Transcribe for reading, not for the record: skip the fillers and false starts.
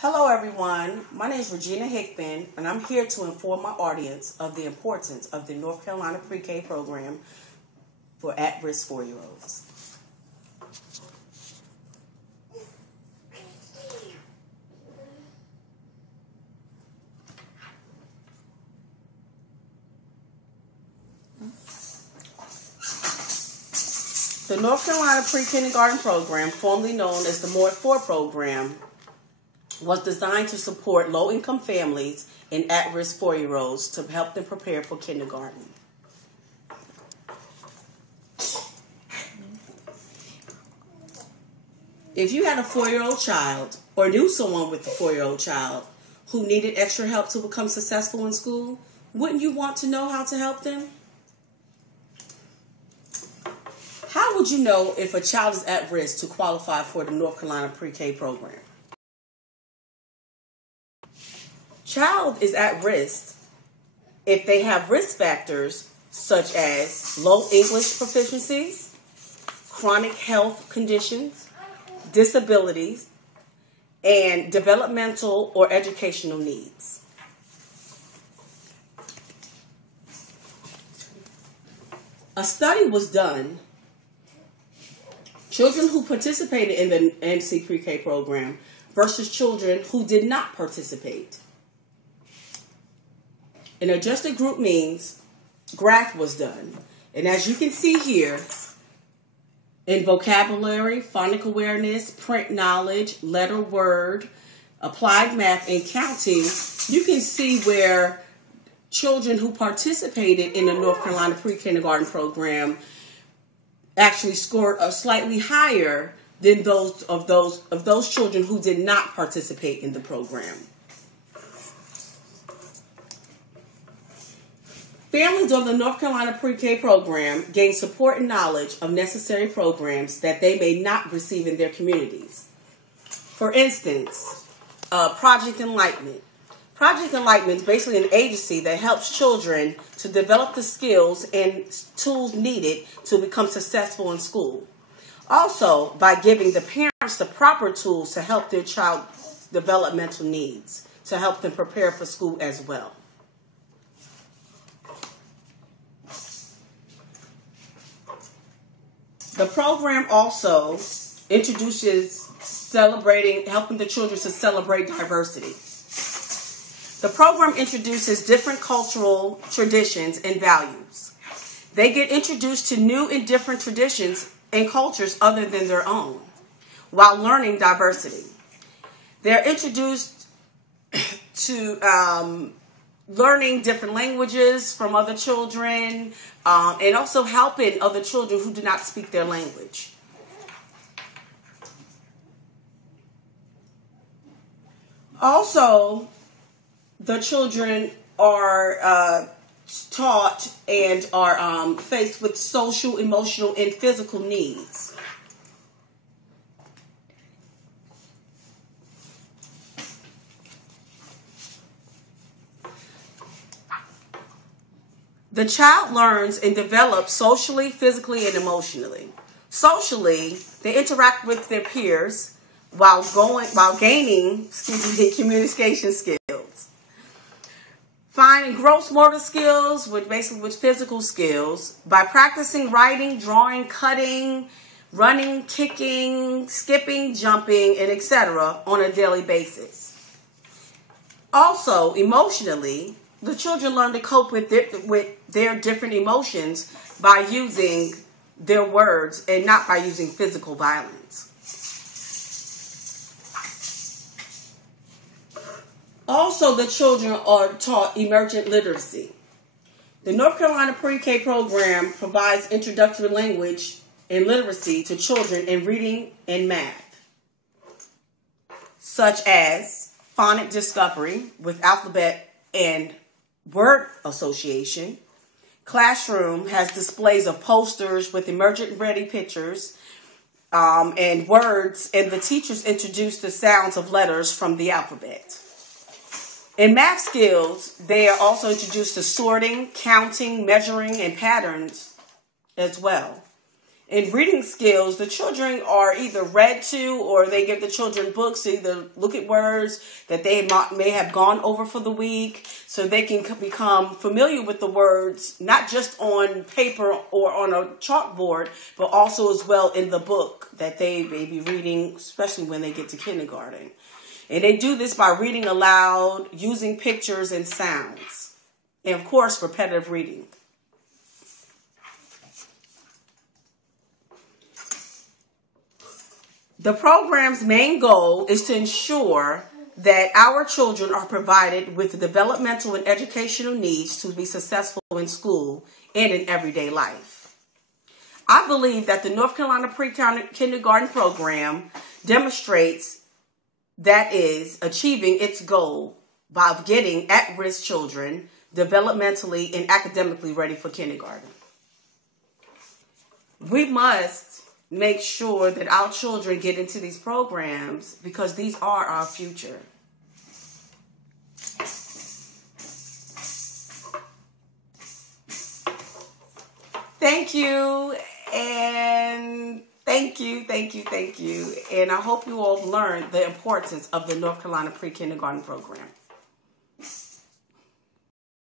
Hello everyone, my name is Regina Hickman and I'm here to inform my audience of the importance of the North Carolina Pre-K program for at-risk 4-year-olds. The North Carolina Pre-Kindergarten program, formerly known as the Mod 4 program, was designed to support low-income families and at-risk 4-year-olds to help them prepare for kindergarten. If you had a 4-year-old child or knew someone with a 4-year-old child who needed extra help to become successful in school, wouldn't you want to know how to help them? How would you know if a child is at risk to qualify for the North Carolina Pre-K program? Child is at risk if they have risk factors such as low English proficiencies, chronic health conditions, disabilities, and developmental or educational needs. A study was done. Children who participated in the NCPK program versus children who did not participate. An adjusted group means graph was done. And as you can see here, in vocabulary, phonic awareness, print knowledge, letter word, applied math, and counting, you can see where children who participated in the North Carolina Pre-Kindergarten program actually scored slightly higher than those children who did not participate in the program. Families of the North Carolina Pre-K program gain support and knowledge of necessary programs that they may not receive in their communities. For instance, Project Enlightenment. Project Enlightenment is basically an agency that helps children to develop the skills and tools needed to become successful in school. Also, by giving the parents the proper tools to help their child's developmental needs, to help them prepare for school as well. The program also introduces helping the children to celebrate diversity. The program introduces different cultural traditions and values. They get introduced to new and different traditions and cultures other than their own, while learning diversity. They're introduced to learning different languages from other children, and also helping other children who do not speak their language. Also, the children are taught and are faced with social, emotional, and physical needs. The child learns and develops socially, physically, and emotionally. Socially, they interact with their peers while gaining communication skills. Fine and gross motor skills, with physical skills, by practicing writing, drawing, cutting, running, kicking, skipping, jumping, and etc. on a daily basis. Also, emotionally, the children learn to cope with their different emotions by using their words and not by using physical violence. Also, the children are taught emergent literacy. The North Carolina Pre-K program provides introductory language and literacy to children in reading and math, such as phonic discovery with alphabet and word association. Classroom has displays of posters with emergent ready pictures and words, and the teachers introduce the sounds of letters from the alphabet. In math skills, they are also introduced to sorting, counting, measuring, and patterns as well. In reading skills, the children are either read to, or they give the children books to either look at words that they may have gone over for the week, so they can become familiar with the words, not just on paper or on a chalkboard, but also as well in the book that they may be reading, especially when they get to kindergarten. And they do this by reading aloud, using pictures and sounds, and of course, repetitive reading. The program's main goal is to ensure that our children are provided with the developmental and educational needs to be successful in school and in everyday life. I believe that the North Carolina Pre-Kindergarten program demonstrates that is achieving its goal by getting at-risk children developmentally and academically ready for kindergarten. We must make sure that our children get into these programs because these are our future. Thank you, and thank you. And I hope you all learned the importance of the North Carolina Pre-Kindergarten program.